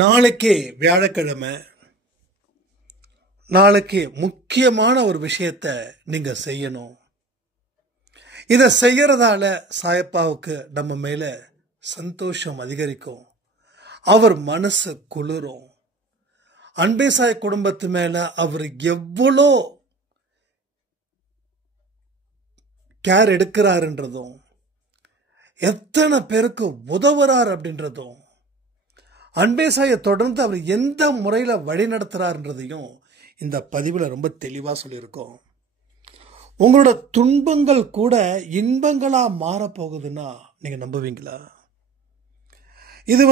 நாளைக்கு வியாழக்கிழமை. நாளைக்கு முக்கியமான ஒரு விஷயத்த நீங்க செய்யணும். இதை செய்யறதால சாயப்பாவுக்கு நம்ம மேல சந்தோஷம் அதிகரிக்கும். அவர் மனசு குளிரும். அன்பே சாய் குடும்பத்து மேல அவர் எவ்வளோ கேர் எடுக்கிறாருன்றதும், எத்தனை பேருக்கு உதவுறார் அப்படின்றதும், அன்பே சாயை தொடர்ந்து அவர் எந்த முறையில் வழி நடத்துறாருன்றதையும் இந்த பதிவில் ரொம்ப தெளிவாக சொல்லியிருக்கோம். உங்களோட துன்பங்கள் கூட இன்பங்களா மாறப்போகுதுன்னா நீங்க நம்புவீங்களா? இது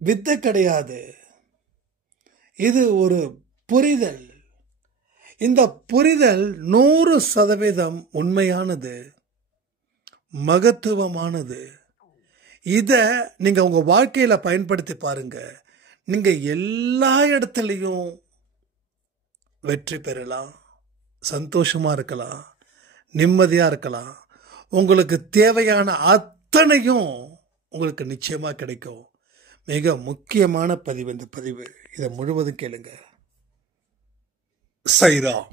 வித்தை கிடையாது, இது ஒரு புரிதல். இந்த புரிதல் 100% உண்மையானது, மகத்துவமானது. இத நீங்க உங்க வாழ்க்கையில பயன்படுத்தி பாருங்க. நீங்க எல்லா இடத்துலையும் வெற்றி பெறலாம், சந்தோஷமா இருக்கலாம், நிம்மதியா இருக்கலாம். உங்களுக்கு தேவையான அத்தனையும் உங்களுக்கு நிச்சயமா கிடைக்கும். மிக முக்கியமான பதிவு இந்த பதிவு. இதை முழுவதும் கேளுங்க. சைராம்.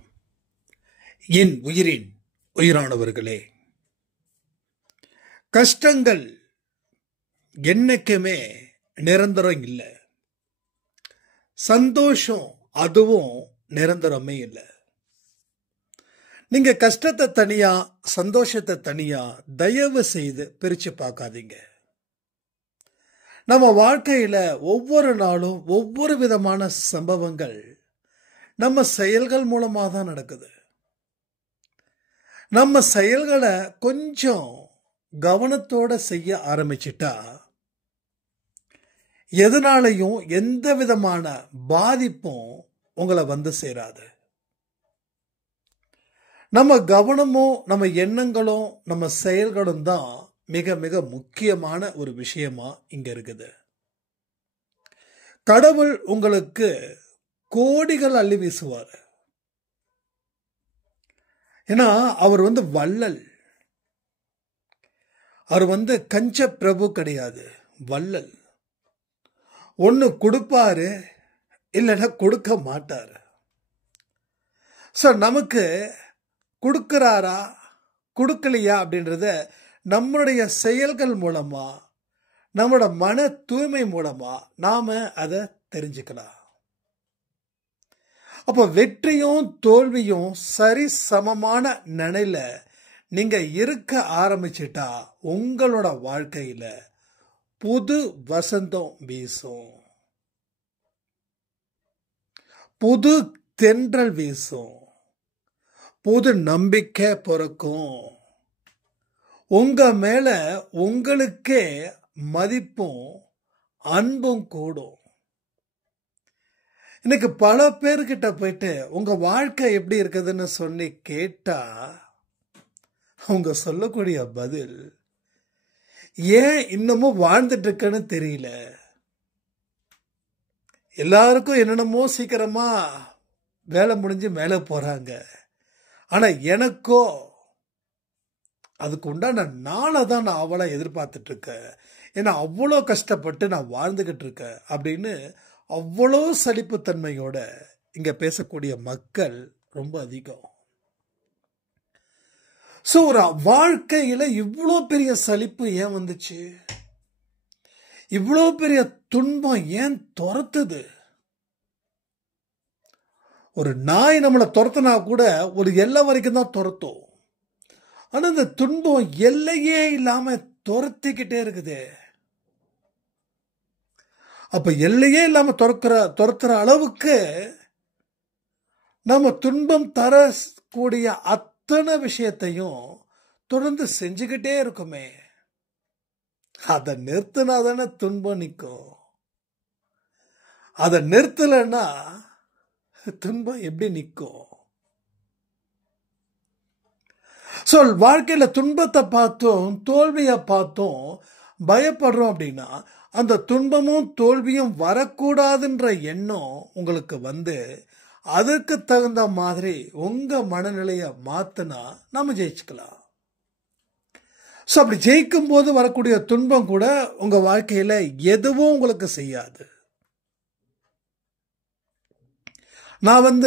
என் உயிரின் உயிரானவர்களே, கஷ்டங்கள் என்னைக்குமே நிரந்தரம் இல்லை, சந்தோஷம் அதுவும் நிரந்தரமே இல்லை. நீங்க கஷ்டத்தை தனியா சந்தோஷத்தை தனியா தயவு செய்து பிரிச்சு பார்க்காதீங்க. நம்ம வாழ்க்கையில ஒவ்வொரு நாளும் ஒவ்வொரு விதமான சம்பவங்கள் நம்ம செயல்கள் மூலமா தான் நடக்குது. நம்ம செயல்களை கொஞ்சம் கவனத்தோட செய்ய ஆரம்பிச்சிட்டா எதனாலையும் எந்த விதமான பாதிப்பும் உங்களை சேராது. நம்ம கவனமும் நம்ம எண்ணங்களும் நம்ம செயல்களும் தான் மிக மிக முக்கியமான ஒரு விஷயமா இங்க இருக்குது. கடவுள் உங்களுக்கு கோடிகள் அள்ளி வீசுவார். ஏன்னா அவர் வள்ளல். அவர் கஞ்ச பிரபு கிடையாது, வள்ளல். ஒன்னு கொடுப்பாரு, இல்லைன்னா கொடுக்க மாட்டாரு. நமக்கு கொடுக்கிறாரா கொடுக்கலையா அப்படின்றத நம்மளுடைய செயல்கள் மூலமா, நம்மளோட மன தூய்மை மூலமா நாம அதை தெரிஞ்சுக்கலாம். அப்போ வெற்றியும் தோல்வியும் சரி சமமான நிலையில நீங்க இருக்க ஆரம்பிச்சிட்டா உங்களோட வாழ்க்கையில புது வசந்தம் வீசும், புது தென்றல் வீசும், புது நம்பிக்கை பிறக்கும். உங்க மேல உங்களுக்கே மதிப்பும் அன்பும் கூடும். இன்னைக்கு பல பேர்கிட்ட போயிட்டு உங்க வாழ்க்கை எப்படி இருக்குதுன்னு சொல்லி கேட்டா அவங்க சொல்லக்கூடிய பதில், ஏன் இன்னமும் வாழ்ந்துட்டு இருக்கன்னு தெரியல. எல்லாருக்கும் என்னென்னமோ சீக்கிரமா வேலை முடிஞ்சு மேலே போறாங்க, ஆனா எனக்கோ அதுக்கு உண்டான நாளை தான் நான் அவளை எதிர்பார்த்துட்டு இருக்கேன். ஏன்னா அவ்வளோ கஷ்டப்பட்டு நான் வாழ்ந்துகிட்டு இருக்கேன் அப்படின்னு அவ்வளோ சலிப்புத்தன்மையோட இங்க பேசக்கூடிய மக்கள் ரொம்ப அதிகம். ஒரு வாழ்க்கையில இவ்வளோ பெரிய சலிப்பு ஏன் வந்துச்சு? இவ்வளோ பெரிய துன்பம் ஏன் துரத்துது? ஒரு நாய் நம்மளை துரத்துனா கூட ஒரு எல்லை வரைக்கும் தான் துரத்தும். ஆனா இந்த துன்பம் எல்லையே இல்லாம துரத்திக்கிட்டே இருக்குது. அப்ப எல்லையே இல்லாம துரத்துற அளவுக்கு நம்ம துன்பம் தரக்கூடிய அத்தனை விஷயத்தையும் தொடர்ந்து செஞ்சுக்கிட்டே இருக்குமே. அதை நிறுத்தினாதானே துன்பம் நிற்கும். அதை நிறுத்தலைன்னா துன்பம் எப்படி நிற்கும்? வாழ்க்கையில துன்பத்தை பார்த்தோம், தோல்வியை பார்த்தோம், பயப்படுறோம் அப்படின்னா அந்த துன்பமும் தோல்வியும் வரக்கூடாதுன்ற எண்ணம் உங்களுக்கு அதற்கு தகுந்த மாதிரி உங்க மனநிலையை மாத்தினா நம்ம ஜெயிச்சுக்கலாம். அப்படி ஜெயிக்கும் போது வரக்கூடிய துன்பம் கூட உங்க வாழ்க்கையில எதுவும் உங்களுக்கு செய்யாது. நான்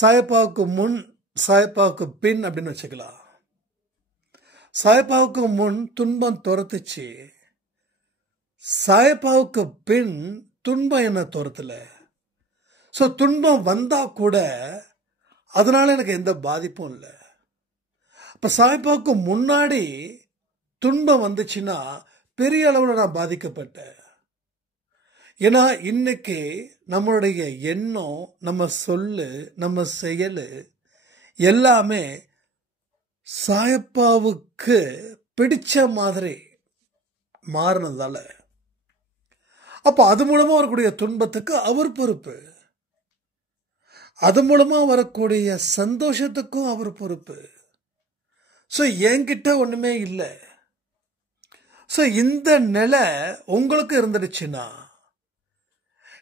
சாயப்பாவுக்கு முன் சாயப்பாவுக்கு பின் அப்படின்னு வச்சுக்கலாம். சாயப்பாவுக்கு முன் துன்பம் துரத்துச்சு, சாயப்பாவுக்கு பின் துன்பம் என்ன துரத்துல. ஸோ துன்பம் வந்தா கூட அதனால எனக்கு எந்த பாதிப்பும் இல்லை. இப்ப சாயப்பாவுக்கு முன்னாடி துன்பம் வந்துச்சுன்னா பெரிய அளவில் நான் பாதிக்கப்பட்டேன். ஏன்னா இன்னைக்கு நம்மளுடைய எண்ணம், நம்ம சொல்லு, நம்ம செயல் எல்லாமே சாயப்பாவுக்கு பிடிச்ச மாதிரி மாறினதால அப்ப அது மூலமா வரக்கூடிய துன்பத்துக்கு அவர் பொறுப்பு, அது மூலமா வரக்கூடிய சந்தோஷத்துக்கும் அவர் பொறுப்பு. ஸோ என்கிட்ட ஒண்ணுமே இல்லை. ஸோ இந்த நிலை உங்களுக்கு இருந்துடுச்சுன்னா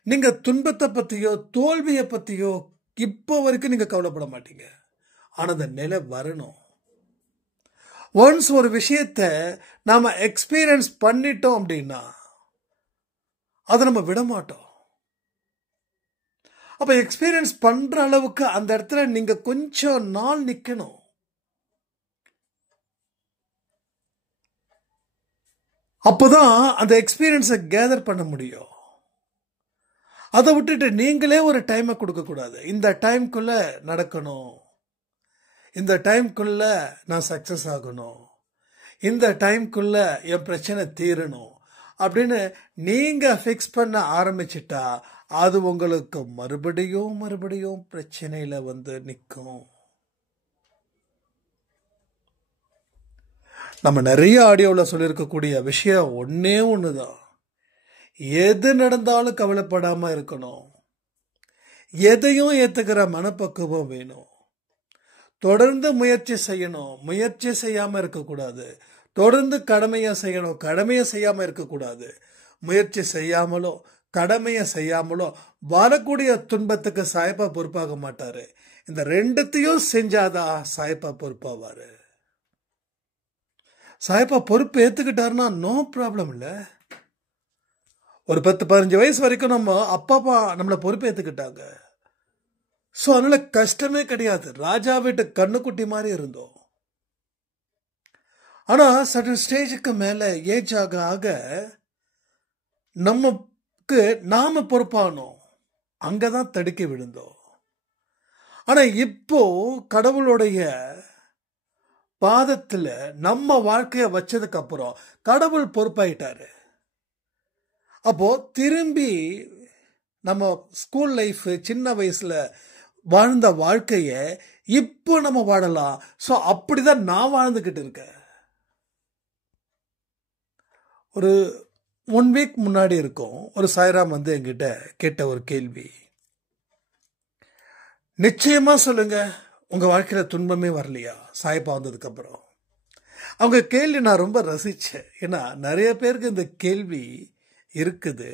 நீங்க துன்பத்தை பத்தியோ தோல்வியை பத்தியோ இப்போ வரைக்கும் நீங்க கவலைப்பட மாட்டீங்க. ஆனா அந்த நிலை வரணும். ஒன்ஸ் ஒரு விஷயத்தை நாம எக்ஸ்பீரியன்ஸ் பண்ணிட்டோம் அப்படின்னா அதை நம்ம விட மாட்டோம். அப்ப எக்ஸ்பீரியன்ஸ் பண்ற அளவுக்கு அந்த இடத்துல நீங்க கொஞ்சம் நாள் நிக்கணும். அப்பதான் அந்த எக்ஸ்பீரியன்ஸை கேதர் பண்ண முடியும். அதை விட்டுட்டு நீங்களே ஒரு டைமை கொடுக்க கூடாது. இந்த டைம்குள்ள நடக்கணும், இந்த டைம்குள்ள நான் சக்சஸ் ஆகணும், இந்த டைம்குள்ள என் பிரச்சனை தீரணும் அப்படின்னு நீங்க ஃபிக்ஸ் பண்ண ஆரம்பிச்சிட்டா அது உங்களுக்கு மறுபடியும் மறுபடியும் பிரச்சனையில நிற்கும். நம்ம நிறைய ஆடியோவில் சொல்லியிருக்கக்கூடிய விஷயம் ஒன்னே ஒண்ணுதான். எது நடந்தாலும் கவலைப்படாம இருக்கணும். எதையும் ஏத்துக்கிற மனப்பக்குவம் வேணும். தொடர்ந்து முயற்சி செய்யணும், முயற்சி செய்யாம இருக்கக்கூடாது. தொடர்ந்து கடமையை செய்யணும், கடமையை செய்யாம இருக்கக்கூடாது. முயற்சி செய்யாமலோ கடமையை செய்யாமலோ வரக்கூடிய துன்பத்துக்கு சாயப்பா பொறுப்பாக மாட்டாரு. இந்த ரெண்டுத்தையும் செஞ்சாதான் சாயப்பா பொறுப்பாவாரு. சாயப்பா பொறுப்பு ஏத்துக்கிட்டாருன்னா நோ ப்ராப்ளம் இல்லை. ஒரு 10-15 வயசு வரைக்கும் நம்ம அப்பா அப்பா நம்மளை பொறுப்பு ஏத்துக்கிட்டாங்க. ஸோ அதனால கஷ்டமே கிடையாது. ராஜா வீட்டு கண்ணுக்குட்டி மாதிரி இருந்தோம். ஆனா சர்டன் ஸ்டேஜுக்கு மேல ஏஜ் ஆக ஆக நமக்கு நாம பொறுப்பானோம், அங்கதான் தடுக்கி விழுந்தோம். ஆனா இப்போ கடவுளுடைய பாதத்துல நம்ம வாழ்க்கைய வச்சதுக்கு அப்புறம் கடவுள் பொறுப்பாயிட்டாரு. அப்போ திரும்பி நம்ம ஸ்கூல் லைஃப், சின்ன வயசுல வாழ்ந்த வாழ்க்கைய இப்போ நம்ம வாழலாம். ஸோ அப்படிதான் நான் வாழ்ந்துகிட்டு இருக்கேன். ஒரு 1 வீக் முன்னாடி இருக்கும், ஒரு சாய்ராம் என்கிட்ட கேட்ட ஒரு கேள்வி. நிச்சயமா சொல்லுங்க, உங்க வாழ்க்கையில துன்பமே வரலையா சாயப்பா வந்ததுக்கு அப்புறம்? அவங்க கேள்வி நான் ரொம்ப ரசிச்சேன். ஏன்னா நிறைய பேருக்கு இந்த கேள்வி இருக்குது,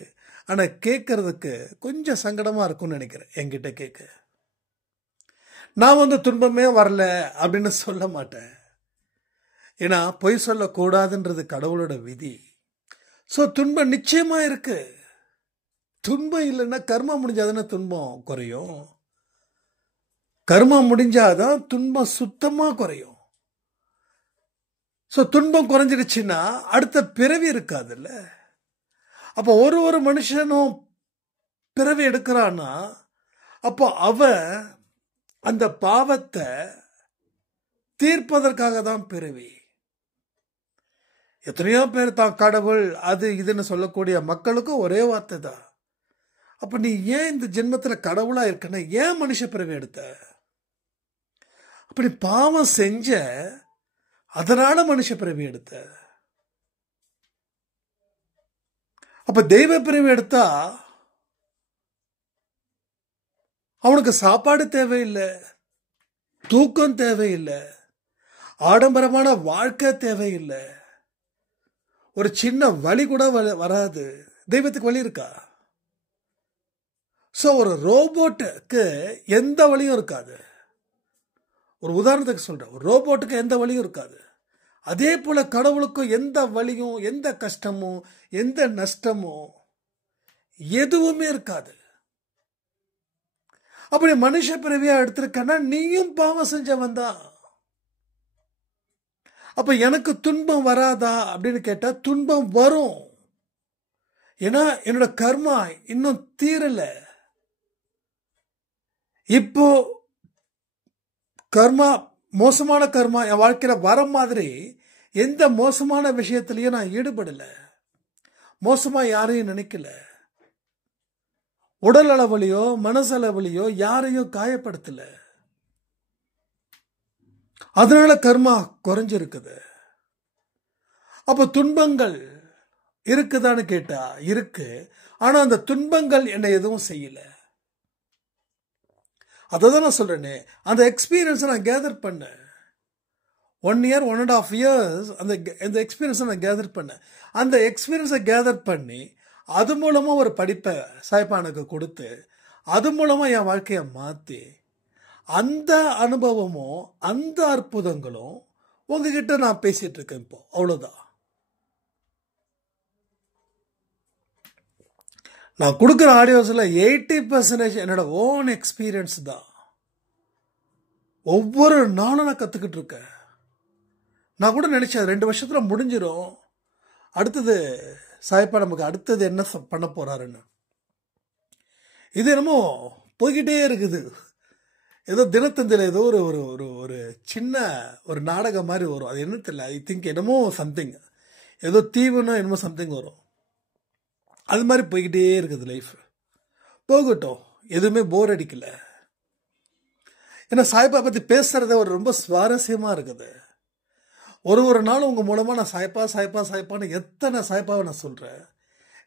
ஆனா கேட்கறதுக்கு கொஞ்சம் சங்கடமா இருக்கும்னு நினைக்கிறேன். என்கிட்ட கேட்க நான் துன்பமே வரல அப்படின்னு சொல்ல மாட்டேன். ஏன்னா பொய் சொல்லக்கூடாதுன்றது கடவுளோட விதி. ஸோ துன்பம் நிச்சயமா இருக்கு. துன்பம் இல்லைன்னா கர்மம் முடிஞ்சாதானே துன்பம் குறையும். கர்மம் முடிஞ்சாதான் துன்பம் சுத்தமா குறையும். ஸோ துன்பம் குறைஞ்சிடுச்சுன்னா அடுத்த பிறவி இருக்காதுல்ல. அப்போ ஒரு மனுஷனும் பிறவி எடுக்கிறான்னா அப்போ அவன் அந்த பாவத்தை தீர்ப்பதற்காக தான் பிறவி. எத்தனையோ பேர் தான் கடவுள் அது இதுன்னு சொல்லக்கூடிய மக்களுக்கும் ஒரே வார்த்தை தான். அப்ப நீ ஏன் இந்த ஜென்மத்துல கடவுளா இருக்கன, ஏன் மனுஷ பிறவி எடுத்த? அப்படி பாவம் செஞ்ச, அதனால மனுஷ பிறவி எடுத்த. அப்ப தெய்வ பிறவி எடுத்தா அவனுக்கு சாப்பாடு தேவையில்லை, தூக்கம் தேவையில்லை, ஆடம்பரமான வாழ்க்கை தேவையில்லை, ஒரு சின்ன வலி கூட வராது. தெய்வத்துக்கு வலி இருக்கா? சோ ஒரு ரோபோட்டுக்கு எந்த வலியும் இருக்காது. ஒரு உதாரணத்துக்கு சொல்றேன், ஒரு ரோபோட்டுக்கு எந்த வலியும் இருக்காது. அதே போல கடவுளுக்கும் எந்த வலியும், எந்த கஷ்டமும், எந்த நஷ்டமும் எதுவுமே இருக்காது. அப்படி மனுஷ பிறவியா எடுத்திருக்கன்னா நீயும் பாவம் செஞ்சவன் தான். அப்ப எனக்கு துன்பம் வராதா அப்படின்னு கேட்டா துன்பம் வரும். ஏன்னா என்னோட கர்மா இன்னும் தீரல. இப்போ கர்மா, மோசமான கர்மா என் வாழ்க்கையில வர மாதிரி எந்த மோசமான விஷயத்திலையும் நான் ஈடுபடல. மோசமா யாரையும் நினைக்கல. உடல் அளவுலையோ மனசளவுலையோ யாரையும் காயப்படுத்தல. அதனால கர்மா குறைஞ்சிருக்குது. அப்ப துன்பங்கள் இருக்குதான்னு கேட்டா இருக்கு. ஆனா அந்த துன்பங்கள் என்ன எதுவும் செய்யல. அதான் நான் சொல்றேனே, அந்த எக்ஸ்பீரியன்ஸை நான் கேதர் பண்ணேன். 1 year 1.5 years அந்த எக்ஸ்பீரியன்ஸை நான் கேதர் பண்ணேன். அந்த எக்ஸ்பீரியன்ஸை கேதர் பண்ணி அது மூலமா ஒரு படிப்பை சாய்பானுக்கு கொடுத்து அது மூலமா என் வாழ்க்கையை மாற்றி அந்த அனுபவமும் அந்த அற்புதங்களும் உங்ககிட்ட நான் பேசிட்டு இருக்கேன் இப்போ. அவ்வளோதான். நான் கொடுக்குற ஆடியோஸில் 80% என்னோட ஓன் எக்ஸ்பீரியன்ஸ் தான். ஒவ்வொரு நாளும் நான் கற்றுக்கிட்டு இருக்கேன். நான் கூட நினச்சேன் 2 வருஷத்தில் முடிஞ்சிடும், அடுத்தது சாய்ப்பா நமக்கு அடுத்தது என்ன பண்ண போகிறாருன்னு. இது என்னமோ போய்கிட்டே இருக்குது. ஏதோ தினத்தந்தியில் ஏதோ ஒரு ஒரு ஒரு சின்ன ஒரு நாடகம் மாதிரி வரும். அது என்ன தெரியல. ஐ திங்க் என்னமோ சம்திங், ஏதோ தீவுன்னா என்னமோ சம்திங் வரும். அது மாதிரி போய்கிட்டே இருக்குது லைஃப். போகட்டும், எதுவுமே போர் அடிக்கல. ஏன்னா சாய்பா பற்றி பேசுறது ஒரு ரொம்ப சுவாரஸ்யமாக இருக்குது. ஒரு நாள் உங்கள் மூலமாக நான் சாய்ப்பா சாய்ப்பா சாய்ப்பான்னு எத்தனை சாய்ப்பாவை நான் சொல்கிறேன்.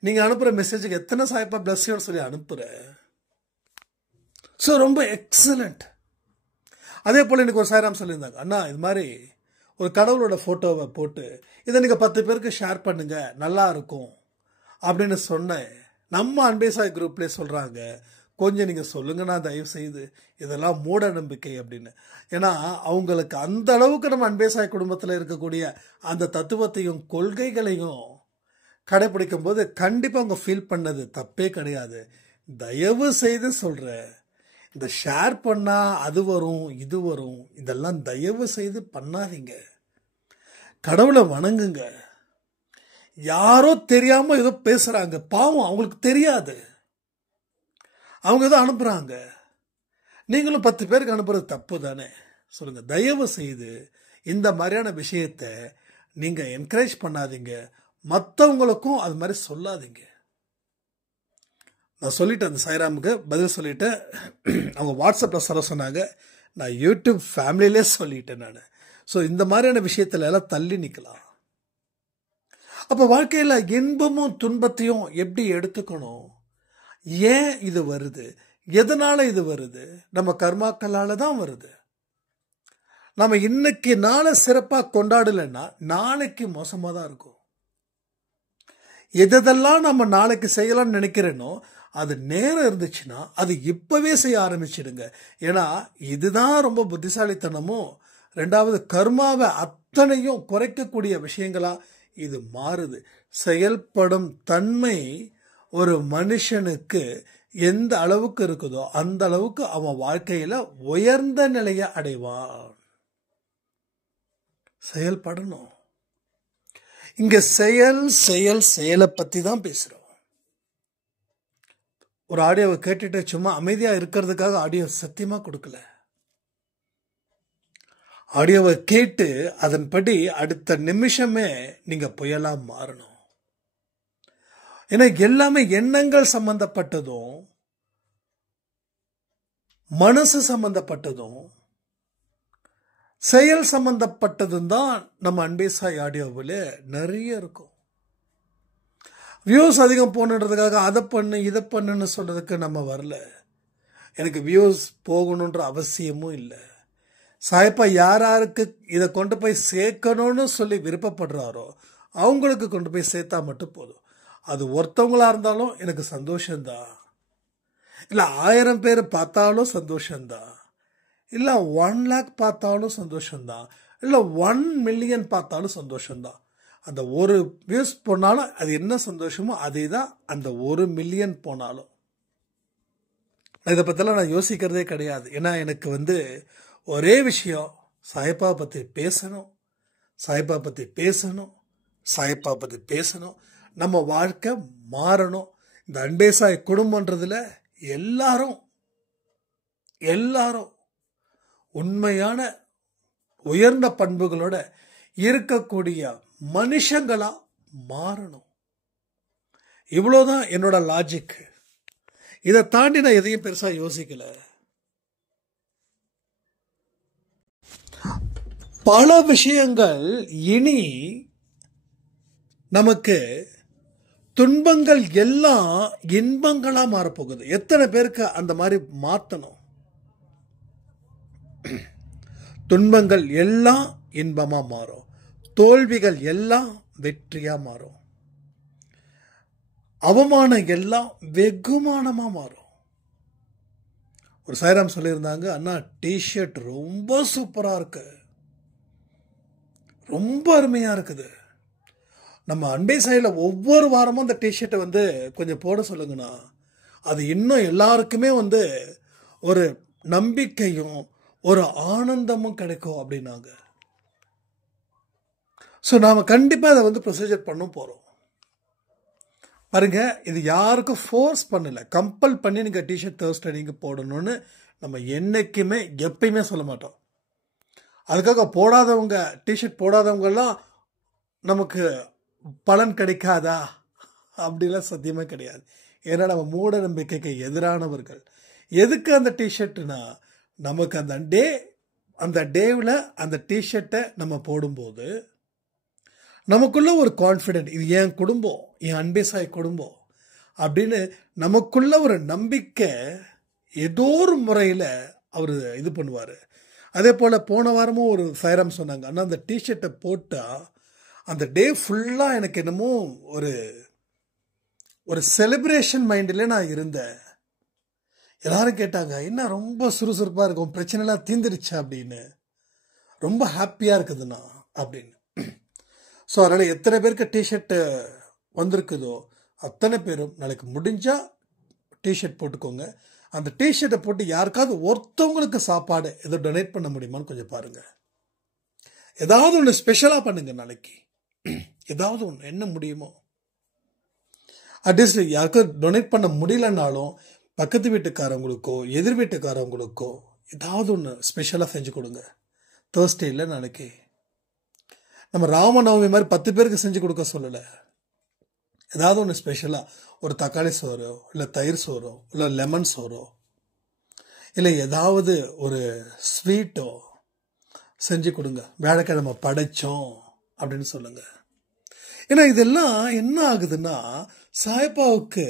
நீங்கள் அனுப்புகிற மெசேஜுக்கு எத்தனை சாய்ப்பா பிளஸ்ஸுன்னு சொல்லி அனுப்புகிறேன். ஸோ ரொம்ப எக்ஸலண்ட். அதே போல் எனக்கு ஒரு சாய்ராம் சொல்லியிருந்தாங்க, அண்ணா இது மாதிரி ஒரு கடவுளோட ஃபோட்டோவை போட்டு இதை நீங்கள் 10 பேருக்கு ஷேர் பண்ணுங்க, நல்லா இருக்கும் அப்படின்னு சொன்னேன். நம்ம அன்பே சாய் குரூப்லேயே சொல்கிறாங்க, கொஞ்சம் நீங்கள் சொல்லுங்கண்ணா தயவு செய்து, இதெல்லாம் மூட நம்பிக்கை அப்படின்னு. ஏன்னா அவங்களுக்கு அந்த அளவுக்கு நம்ம அன்பே சாய் குடும்பத்தில் இருக்கக்கூடிய அந்த தத்துவத்தையும் கொள்கைகளையும் கடைப்பிடிக்கும் போது கண்டிப்பாக அவங்க ஃபீல் பண்ணது தப்பே கிடையாது. தயவு செய்து சொல்கிறேன், இந்த ஷேர் பண்ணால் அது வரும் இது வரும், இதெல்லாம் தயவு செய்து பண்ணாதீங்க. கடவுளை வணங்குங்க. யாரோ தெரியாம ஏதோ பேசுறாங்க, பாவம் அவங்களுக்கு தெரியாது, அவங்க ஏதோ அனுப்புறாங்க. நீங்களும் 10 பேருக்கு அனுப்புறது தப்பு தானே? சொல்லுங்க. தயவு செய்து இந்த மாதிரியான விஷயத்தை நீங்க என்கரேஜ் பண்ணாதீங்க. மற்றவங்களுக்கும் அது மாதிரி சொல்லாதீங்க. நான் சொல்லிட்டேன், அந்த சாய்ராமுக்கு பதில் சொல்லிட்டேன். அவங்க வாட்ஸ்அப்பில் சொல்ல சொன்னாங்க, நான் யூடியூப் ஃபேமிலியிலே சொல்லிட்டேன் நான். ஸோ இந்த மாதிரியான விஷயத்துல எல்லாம் தள்ளி நிற்கலாம். அப்போ வாழ்க்கையில் இன்பமும் துன்பத்தையும் எப்படி எடுத்துக்கணும்? ஏன் இது வருது? எதனால இது வருது? நம்ம கர்மாக்களால தான் வருது. நம்ம இன்னைக்கு நாளை சிறப்பாக கொண்டாடலைன்னா நாளைக்கு மோசமாக தான் இருக்கும். எதெல்லாம் நம்ம நாளைக்கு செய்யலாம்னு நினைக்கிறேனோ அது நேரம் இருந்துச்சுன்னா அது இப்பவே செய்ய ஆரம்பிச்சிடுங்க. ஏன்னா இதுதான் ரொம்ப புத்திசாலித்தனமும், 2வது கர்மாவை அத்தனையும் குறைக்கக்கூடிய விஷயங்களா இது மாறுது. செயல்படும் தன்மை ஒரு மனுஷனுக்கு எந்த அளவுக்கு இருக்குதோ அந்த அளவுக்கு அவன் வாழ்க்கையில உயர்ந்த நிலையை அடைவான். செயல்படணும். இங்க செயல் செயல் செயலை பத்தி தான் பேசுறோம். ஒரு ஆடியோவை கேட்டுட்டு சும்மா அமைதியா இருக்கிறதுக்காக ஆடியோ சத்தியமா கொடுக்கல. ஆடியோவை கேட்டு அதன்படி அடுத்த நிமிஷமே நீங்க புயலா மாறணும். ஏன்னா எல்லாமே எண்ணங்கள் சம்பந்தப்பட்டதும் மனசு சம்பந்தப்பட்டதும் செயல் சம்பந்தப்பட்டதும் தான் நம்ம அன்பே சாய் ஆடியோவில் நிறைய இருக்கும். வியூஸ் அதிகம் போகணுன்றதுக்காக அதை பண்ணு இதை பண்ணுன்னு சொல்றதுக்கு நம்ம வரல. எனக்கு வியூஸ் போகணுன்ற அவசியமும் இல்லை. சாய்ப்பா யாருக்கு இதை கொண்டு போய் சேர்க்கணும்னு சொல்லி விருப்பப்படுறாரோ அவங்களுக்கு கொண்டு போய் சேர்த்தா மட்டும் போதும். அது ஒருத்தவங்களா இருந்தாலும் எனக்கு சந்தோஷம்தான், இல்லை 1000 பேர் பார்த்தாலும் சந்தோஷம்தான், இல்லை 1 lakh பார்த்தாலும் சந்தோஷம்தான், இல்லை 1 million பார்த்தாலும் சந்தோஷம்தான். அந்த 1 வியூஸ் போனாலும் அது என்ன சந்தோஷமோ அதே தான் அந்த 1 million போனாலும். இதை பற்றிலாம் நான் யோசிக்கிறதே கிடையாது. ஏன்னா எனக்கு ஒரே விஷயம், சாயப்பா பற்றி பேசணும், சாயப்பா பற்றி பேசணும், சாயப்பா பற்றி பேசணும். நம்ம வாழ்க்கை மாறணும். இந்த அன்பே சாய் குடும்பன்றதுல எல்லாரும் உண்மையான உயர்ந்த பண்புகளோட இருக்கக்கூடிய மனுஷங்களா மாறணும். இவ்வளோதான் என்னோட லாஜிக். இதை தாண்டி நான் எதையும் பெருசா யோசிக்கல. பல விஷயங்கள் இனி நமக்கு துன்பங்கள் எல்லாம் இன்பங்களா மாறப்போகுது. எத்தனை பேருக்கு அந்த மாதிரி மாத்தணும்? துன்பங்கள் எல்லாம் இன்பமா மாறும், தோல்விகள் எல்லாம் வெற்றியா மாறும், அவமானம் எல்லாம் வெகுமானமா மாறும். ஒரு சாய்ராம் சொல்லியிருந்தாங்க, அண்ணா டிஷர்ட் ரொம்ப சூப்பரா இருக்கு, ரொம்ப அருமையா இருக்குது. நம்ம அன்பே சாயில ஒவ்வொரு வாரமும் அந்த டிஷர்ட்டை கொஞ்சம் போட சொல்லுங்கண்ணா. அது இன்னும் எல்லாருக்குமே ஒரு நம்பிக்கையும் ஒரு ஆனந்தமும் கிடைக்கும் அப்படின்னாங்க. ஸோ நாம கண்டிப்பா அதை ப்ரொசீஜர் பண்ண போறோம். பாருங்க, இது யாருக்கும் ஃபோர்ஸ் பண்ணல, கம்பல் பண்ணி நீங்க டிஷர்ட் தேர்ஸ்டே நீங்க போடணும்னு நம்ம என்னைக்குமே எப்பயுமே சொல்ல மாட்டோம். அதுக்காக போடாதவங்க, டிஷர்ட் போடாதவங்க எல்லாம் நமக்கு பலன் கிடைக்காதா அப்படிலாம் சத்தியமே கிடையாது. ஏன்னா நம்ம மூட நம்பிக்கைக்கு எதிரானவர்கள். எதுக்கு அந்த டிஷர்ட்னா, நமக்கு அந்த டேவில் அந்த டிஷர்ட்டை நம்ம போடும்போது நமக்குள்ள ஒரு கான்ஃபிடென்ட், இது என் குடும்பம், என் அன்பே சாய் குடும்பம் அப்படின்னு நமக்குள்ள ஒரு நம்பிக்கை ஏதோ ஒரு முறையில் அவர் இது பண்ணுவார். அதே போல் போன வாரமும் ஒரு சாய்ராம் சொன்னாங்க, ஆனால் அந்த டிஷர்ட்டை போட்டால் அந்த டே ஃபுல்லாக எனக்கு என்னமோ ஒரு செலிப்ரேஷன் மைண்டில் நான் இருந்தேன். எல்லாரும் கேட்டாங்க, என்ன ரொம்ப சுறுசுறுப்பாக இருக்கும், பிரச்சனைலாம் தீந்துருச்சா அப்படின்னு, ரொம்ப ஹாப்பியாக இருக்குதுண்ணா அப்படின்னு. ஸோ அதனால் எத்தனை பேருக்கு டிஷர்ட்டு வந்திருக்குதோ அத்தனை பேரும் நாளைக்கு முடிஞ்சால் டிஷர்ட் போட்டுக்கோங்க. அந்த டிஷர்ட்டை போட்டு யாருக்காவது ஒருத்தவங்களுக்கு சாப்பாடு எதோ டொனேட் பண்ண முடியுமான்னு கொஞ்சம் பாருங்கள். ஏதாவது ஒன்று ஸ்பெஷலாக பண்ணுங்க நாளைக்கு, ஏதாவது ஒன்று என்ன முடியுமோ. அட்லீஸ்ட் யாருக்கும் டொனேட் பண்ண முடியலனாலும் பக்கத்து வீட்டுக்காரவங்களுக்கோ எதிர் வீட்டுக்காரவங்களுக்கோ ஏதாவது ஒன்று ஸ்பெஷலாக செஞ்சு கொடுங்க. தேர்ஸ்டே இல்லை நாளைக்கு. நம்ம ராமநவமி மாதிரி 10 பேருக்கு செஞ்சு கொடுக்க சொல்லலை. ஏதாவது ஒன்று ஸ்பெஷலாக, ஒரு தக்காளி சோறோ இல்லை தயிர் சோறோ இல்லை லெமன் சோறோ இல்லை ஏதாவது ஒரு ஸ்வீட்டோ செஞ்சு கொடுங்க. வியாழக்கிழமை படைச்சோம் அப்படின்னு சொல்லுங்க. ஏன்னா இதெல்லாம் என்ன ஆகுதுன்னா, சாய்பாவுக்கு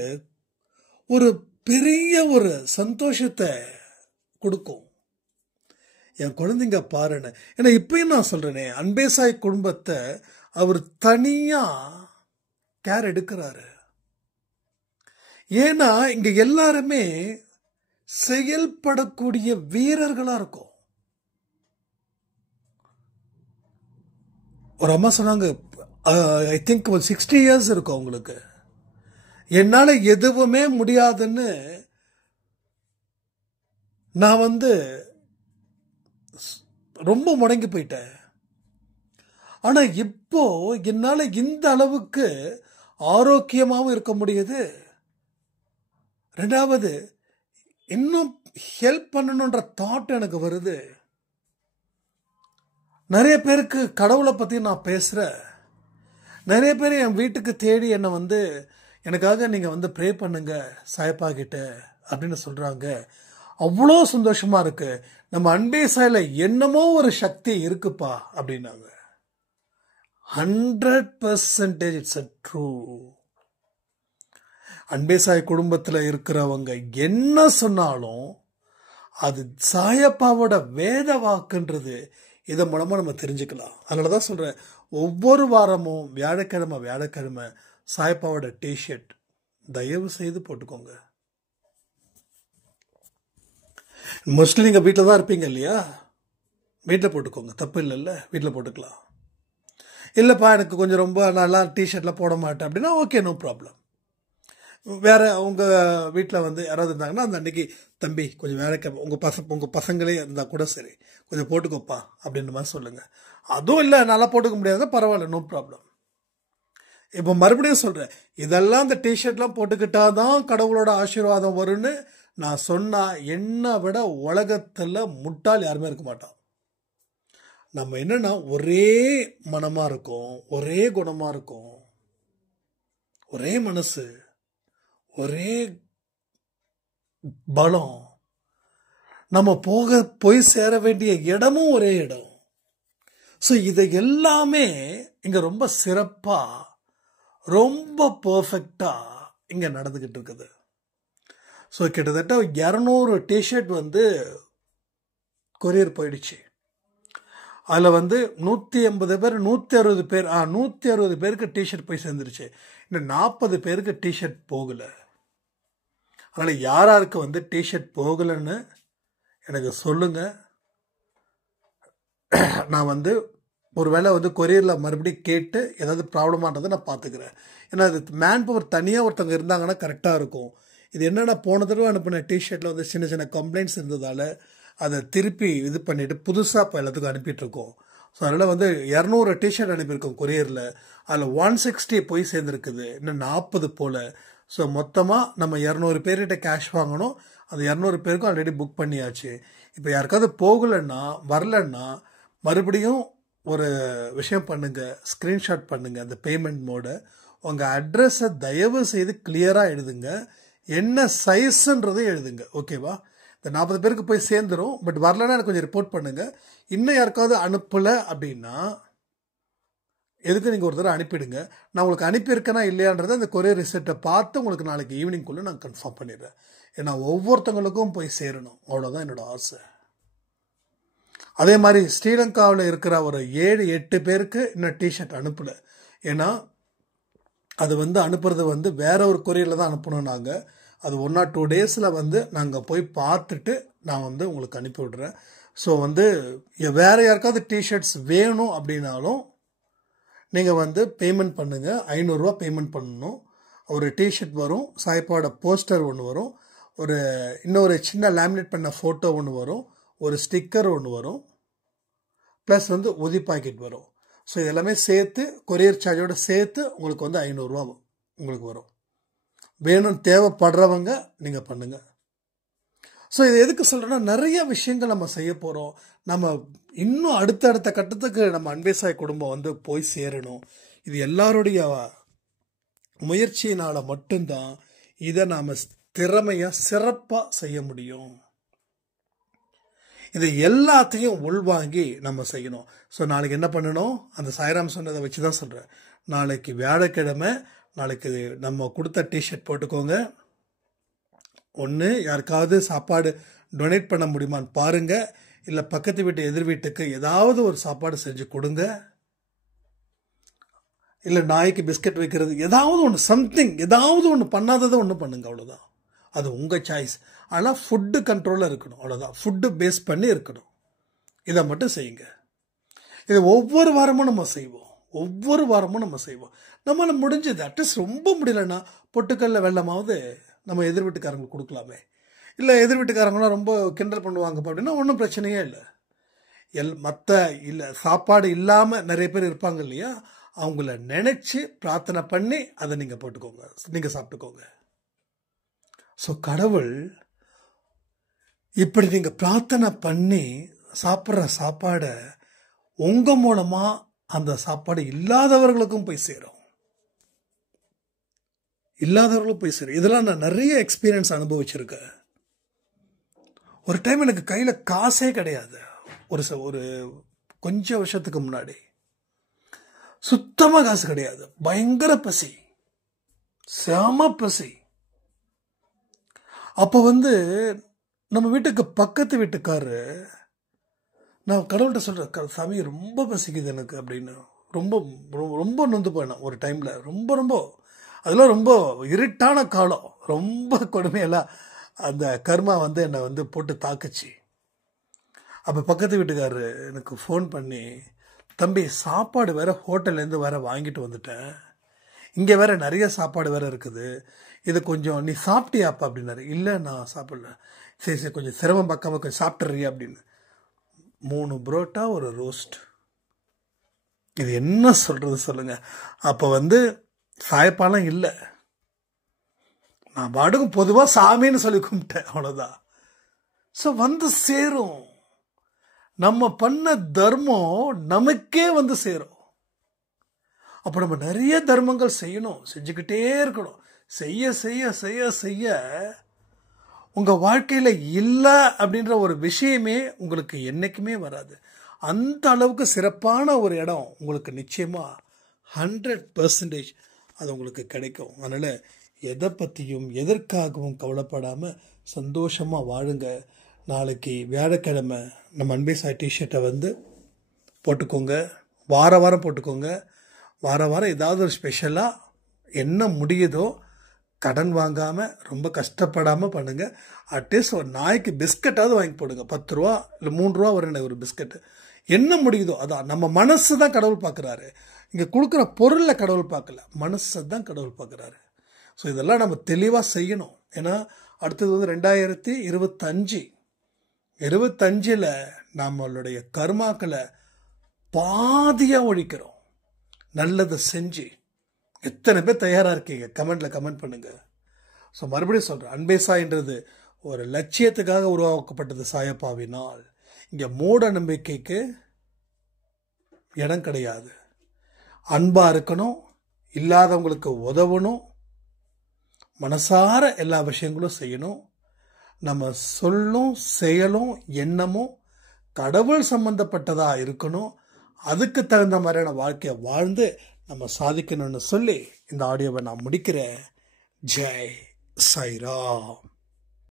ஒரு பெரிய ஒரு சந்தோஷத்தை கொடுக்கும். என் குழந்தைங்க பாருன்னு. ஏன்னா இப்பயும் நான் சொல்றேனே, அன்பே சாய் குடும்பத்தை அவர் தனியா கேர் எடுக்கிறாரு. ஏன்னா இங்க எல்லாருமே செயல்படக்கூடிய வீரர்களா இருக்கும். ஒரு அம்மா சொன்னாங்க, ஐ திங்க் 60 இயர்ஸ் இருக்கும் அவங்களுக்கு, என்னால எதுவுமே முடியாதுன்னு நான் ரொம்ப முடங்கி போயிட்டேன். ஆனா இப்போ என்னால இந்த அளவுக்கு ஆரோக்கியமாகவும் இருக்க முடியுது. ரெண்டாவது, இன்னும் ஹெல்ப் பண்ணணுன்ற தாட் எனக்கு வருது. நிறைய பேருக்கு கடவுளை பத்தி நான் பேசுறேன். நிறைய பேர் என் வீட்டுக்கு தேடி என்னை எனக்காக நீங்க ப்ரே பண்ணுங்க சாயப்பா கிட்ட அப்படின்னு சொல்றாங்க. அவ்வளோ சந்தோஷமா இருக்கு. நம்ம அன்பே சாயில என்னமோ ஒரு சக்தி இருக்குப்பா அப்படின்னாங்க. 100% இட்ஸ் அ ட்ரூ. அன்பே சாய் குடும்பத்தில் இருக்கிறவங்க என்ன சொன்னாலும் அது சாயப்பாவோட வேத வாக்குன்றது இதன் மூலமா நம்ம தெரிஞ்சுக்கலாம். அதனாலதான் சொல்றேன், ஒவ்வொரு வாரமும் வியாழக்கிழமை சாயப்பாவோட டிஷர்ட் தயவு செய்து போட்டுக்கோங்க. மோஸ்ட்லி நீங்கள் வீட்டில் தான் இருப்பீங்க இல்லையா, வீட்டில் போட்டுக்கோங்க, தப்பு இல்லைல்ல, வீட்டில் போட்டுக்கலாம். இல்லைப்பா எனக்கு கொஞ்சம் ரொம்ப நல்லா டிஷர்ட்லாம் போட மாட்டேன் அப்படின்னா ஓகே, நோ ப்ராப்ளம். வேற உங்கள் வீட்டில் வந்து யாராவது இருந்தாங்கன்னா அந்த அன்னைக்கு தம்பி கொஞ்சம் வேலைக்கு உங்கள் பசங்களே இருந்தால் கூட சரி கொஞ்சம் போட்டுக்கோப்பா அப்படின்ற மாதிரி சொல்லுங்கள். அதுவும் இல்லை நல்லா போட்டுக்க முடியாத பரவாயில்ல, நோ ப்ராப்ளம். இப்போ மறுபடியும் சொல்கிறேன், இதெல்லாம் இந்த டிஷர்ட்லாம் போட்டுக்கிட்டாதான் கடவுளோட ஆசீர்வாதம் வரும்னு நான் சொன்னால் என்னை விட உலகத்தில் முட்டாள் யாருமே இருக்க மாட்டான். நம்ம என்னன்னா ஒரே மனமாக இருக்கும், ஒரே குணமாக இருக்கும், ஒரே மனசு, ஒரே பலம், நம்ம போய் சேர வேண்டிய இடமும் ஒரே இடம். ஸோ இதை எல்லாமே இங்கே ரொம்ப சிறப்பாக ரொம்ப பர்ஃபெக்டாக இங்கே நடந்துக்கிட்டு இருக்குது. ஸோ கிட்டத்தட்ட 200 டிஷர்ட் வந்து கொரியர் போயிடுச்சு. அதில் வந்து 180 பேர் 160 பேர் 160 பேருக்கு டிஷர்ட் போய் சேர்ந்துருச்சு. இன்னும் 40 பேருக்கு டிஷர்ட் போகலை. அதனால் யாராருக்கு வந்து டிஷர்ட் போகலைன்னு எனக்கு சொல்லுங்கள். நான் வந்து ஒரு வேளை வந்து கொரியரில் மறுபடியும் கேட்டு ஏதாவது ப்ராப்ளமானதை நான் பார்த்துக்கிறேன். ஏன்னா அது மேன் பவர் தனியாக ஒருத்தவங்க இருந்தாங்கன்னா கரெக்டாக இருக்கும். இது என்னென்னா போன தடவை அனுப்பின டிஷர்ட்டில் வந்து சின்ன சின்ன கம்ப்ளைண்ட்ஸ் இருந்ததால் அதை திருப்பி இது பண்ணிவிட்டு புதுசாக இப்போ எல்லாத்துக்கும் அனுப்பிட்டுருக்கோம். ஸோ அதனால் வந்து 200 டிஷர்ட் அனுப்பியிருக்கோம் கொரியரில். அதில் 160 போய் சேர்ந்துருக்குது, இன்னும் 40 போல். ஸோ மொத்தமாக நம்ம 200 பேர்கிட்ட கேஷ் வாங்கணும். அந்த 200 பேருக்கும் ஆல்ரெடி புக் பண்ணியாச்சு. இப்போ யாருக்காவது போகலைன்னா வரலன்னா மறுபடியும் ஒரு விஷயம் பண்ணுங்கள், ஸ்க்ரீன்ஷாட் பண்ணுங்கள் அந்த பேமெண்ட் மோடை. உங்கள் அட்ரஸை தயவு செய்து கிளியராக எழுதுங்க, என்ன சைஸுன்றதையும் எழுதுங்க. ஓகேவா? இந்த 40 பேருக்கு போய் சேர்ந்துடும். பட் வரலன்னா எனக்கு கொஞ்சம் ரிப்போர்ட் பண்ணுங்கள். இன்னும் யாருக்காவது அனுப்பலை அப்படின்னா எதுக்கு நீங்கள் ஒரு தடவை அனுப்பிடுங்க. நான் உங்களுக்கு அனுப்பியிருக்கேனா இல்லையான்றதை அந்த கொரியர் ரிசிப்டை பார்த்து உங்களுக்கு நாளைக்கு ஈவினிங்குள்ளே நான் கன்ஃபார்ம் பண்ணிடுறேன். ஏன்னா ஒவ்வொருத்தவங்களுக்கும் போய் சேரணும், அவ்வளோதான் என்னோட ஆசை. அதே மாதிரி ஸ்ரீலங்காவில் இருக்கிற ஒரு 7-8 பேருக்கு இன்னும் டிஷர்ட் அனுப்பலை. ஏன்னா அது வந்து அனுப்புறது வந்து வேற ஒரு கொரியரில் தான் அனுப்பணும். நாங்கள் அது 1 or 2 டேஸில் வந்து நாங்கள் போய் பார்த்துட்டு நான் வந்து உங்களுக்கு அனுப்பி விடுறேன். ஸோ வந்து வேறு யாருக்காவது டிஷர்ட்ஸ் வேணும் அப்படின்னாலும் நீங்கள் வந்து பேமெண்ட் பண்ணுங்கள். 500 ரூபா பேமெண்ட் பண்ணணும். ஒரு டிஷர்ட் வரும், சாய்ப்பாவோட போஸ்டர் ஒன்று வரும், இன்னொரு சின்ன லேமினேட் பண்ண ஃபோட்டோ ஒன்று வரும், ஒரு ஸ்டிக்கர் ஒன்று வரும், ப்ளஸ் வந்து உதி பாக்கெட் வரும். ஸோ இதெல்லாமே சேர்த்து கொரியர் சார்ஜோடு சேர்த்து உங்களுக்கு வந்து 500 ரூபா உங்களுக்கு வரும். வேணும் தேவைப்படுறவங்க நீங்கள் பண்ணுங்கள். ஸோ இது எதுக்கு சொல்கிறேன்னா, நிறைய விஷயங்கள் நம்ம செய்ய போகிறோம். நம்ம இன்னும் அடுத்தடுத்த கட்டத்துக்கு நம்ம அன்பேசாய் குடும்பம் வந்து போய் சேரணும். இது எல்லாருடைய முயற்சியினால் மட்டும்தான் இதை நாம் திறமையாக சிறப்பாக செய்ய முடியும். இதை எல்லாத்தையும் உள்வாங்கி நம்ம செய்யணும். ஸோ நாளைக்கு என்ன பண்ணணும், அந்த சாய்ராம் சொன்னதை வச்சு தான் சொல்கிறேன். நாளைக்கு வியாழக்கிழமை, நாளைக்கு நம்ம கொடுத்த டிஷர்ட் போட்டுக்கோங்க. ஒன்று யாருக்காவது சாப்பாடு டொனேட் பண்ண முடியுமான்னு பாருங்கள், இல்லை பக்கத்து வீட்டு எதிர் வீட்டுக்கு ஏதாவது ஒரு சாப்பாடு செஞ்சு கொடுங்க, இல்லை நாய்க்கு பிஸ்கட் வைக்கிறது, ஏதாவது ஒன்று சம்திங், ஏதாவது ஒன்று பண்ணாததை ஒன்று பண்ணுங்க. அவ்வளோதான், அது உங்கள் சாய்ஸ். ஆனால் ஃபுட்டு கண்ட்ரோலில் இருக்கணும், அவ்வளோதான். ஃபுட்டு பேஸ் பண்ணி இருக்கணும். இதை மட்டும் செய்யுங்க. இதை ஒவ்வொரு வாரமும் நம்ம செய்வோம். நம்மளால முடிஞ்சது. அட்லீஸ்ட் ரொம்ப முடியலன்னா பொட்டுக்கல்ல வெள்ளமாவது நம்ம எதிர் வீட்டுக்காரங்களுக்கு கொடுக்கலாமே. இல்லை எதிர் வீட்டுக்காரங்களாம் ரொம்ப கிண்டல் பண்ணுவாங்க அப்படின்னா ஒன்றும் பிரச்சனையே இல்லை. இல்லை சாப்பாடு இல்லாமல் நிறைய பேர் இருப்பாங்க இல்லையா, அவங்கள நினச்சி பிரார்த்தனை பண்ணி அதை நீங்கள் போட்டுக்கோங்க, நீங்கள் சாப்பிட்டுக்கோங்க. ஸோ கடவுள் இப்படி நீங்கள் பிரார்த்தனை பண்ணி சாப்பிட்ற சாப்பாடை உங்கள் மூலமாக அந்த சாப்பாடு இல்லாதவர்களுக்கும் போய் சேரும். இதெல்லாம் நான் நிறைய எக்ஸ்பீரியன்ஸ் அனுபவிச்சிருக்கேன். ஒரு டைம் எனக்கு கையில் காசே கிடையாது. ஒரு கொஞ்சம் வருஷத்துக்கு முன்னாடி சுத்தமாக காசு கிடையாது. பயங்கர பசி, செம பசி. அப்போ வந்து நம்ம வீட்டுக்கு பக்கத்து வீட்டுக்காரரு, நான் கடவுள்கிட்ட சொல்கிறேன், சாமி ரொம்ப பசிக்குது எனக்கு அப்படின்னு ரொம்ப ரொம்ப நொந்து போனேன் ஒரு டைமில். ரொம்ப அதெல்லாம் ரொம்ப இருட்டான காலம், ரொம்ப கொடுமையெல்லாம் அந்த கர்மா வந்து என்னை வந்து போட்டு தாக்குச்சு. அப்போ பக்கத்து வீட்டுக்காரரு எனக்கு ஃபோன் பண்ணி, தம்பி சாப்பாடு வேறு ஹோட்டல்லேருந்து வேறு வாங்கிட்டு வந்துட்டேன், இங்கே வேற நிறைய சாப்பாடு வேற இருக்குது, இது கொஞ்சம் நீ சாப்பிட்டியாப்பா அப்படின்னாரு. இல்லை நான் சாப்பிடல. சரி சரி கொஞ்சம் சிரமம் பார்க்காம கொஞ்சம் சாப்பிட்றியா அப்படின்னு. 3 புரோட்டா ஒரு ரோஸ்ட். இது என்ன சொல்றது சொல்லுங்க. அப்போ சாயப்பாலாம் இல்லை, நான் பாட்டுக்கும் பொதுவாக சாமின்னு சொல்லி கும்பிட்டேன், அவ்வளோதான். ஸோ சேரும். நம்ம பண்ண தர்மம் நமக்கே சேரும். அப்போ நம்ம நிறைய தர்மங்கள் செய்யணும், செஞ்சுக்கிட்டே இருக்கணும். செய்ய செய்ய செய்ய செய்ய உங்கள் வாழ்க்கையில் இல்லை அப்படின்ற ஒரு விஷயமே உங்களுக்கு என்றைக்குமே வராது. அந்த அளவுக்கு சிறப்பான ஒரு இடம் உங்களுக்கு நிச்சயமாக 100% அது உங்களுக்கு கிடைக்கும். அதனால் எதை பற்றியும் எதற்காகவும் கவலைப்படாமல் சந்தோஷமாக வாழுங்க. நாளைக்கு வியாழக்கிழமை நம்ம அன்பே சாய் டிஷர்ட்டை போட்டுக்கோங்க, வாரம் போட்டுக்கோங்க. வாரம் ஏதாவது ஒரு ஸ்பெஷலாக என்ன முடியுதோ கடன் வாங்காமல் ரொம்ப கஷ்டப்படாமல் பண்ணுங்கள். அட்லீஸ்ட் ஒரு நாய்க்கு பிஸ்கட்டாவது வாங்கி போடுங்க. 10 ரூபா இல்லை 3 ரூபா வரும் ஒரு பிஸ்கட்டு. என்ன முடியுதோ அதான். நம்ம மனசு தான் கடவுள் பார்க்குறாரு. இங்கே கொடுக்குற பொருளில் கடவுள் பார்க்கல, மனசை தான் கடவுள் பார்க்குறாரு. ஸோ இதெல்லாம் நம்ம தெளிவாக செய்யணும். ஏன்னா அடுத்தது 2025 நம்மளுடைய கர்மாக்களை பாதியாக ஒழிக்கிறோம். நல்லதை செஞ்சு எத்தனை பேர் தயாராக இருக்கீங்க? கமெண்ட் பண்ணுங்க. ஸோ மறுபடியும் சொல்கிறேன், அன்பே சாய்ன்றது ஒரு லட்சியத்துக்காக உருவாக்கப்பட்டது சாயப்பாவினால். இங்கே மூட நம்பிக்கைக்கு இடம் கிடையாது. அன்பாக இருக்கணும், இல்லாதவங்களுக்கு உதவணும், மனசார எல்லா விஷயங்களும் செய்யணும். நம்ம சொல்லும் செயலும் எண்ணமும் கடவுள் சம்பந்தப்பட்டதாக இருக்கணும். அதுக்கு தகுந்த மாதிரியான வாழ்க்கையை வாழ்ந்து நம்ம சாதிக்கணும்னு சொல்லி இந்த ஆடியோவை நான் முடிக்கிறேன். ஜெய் சாய்ராம்.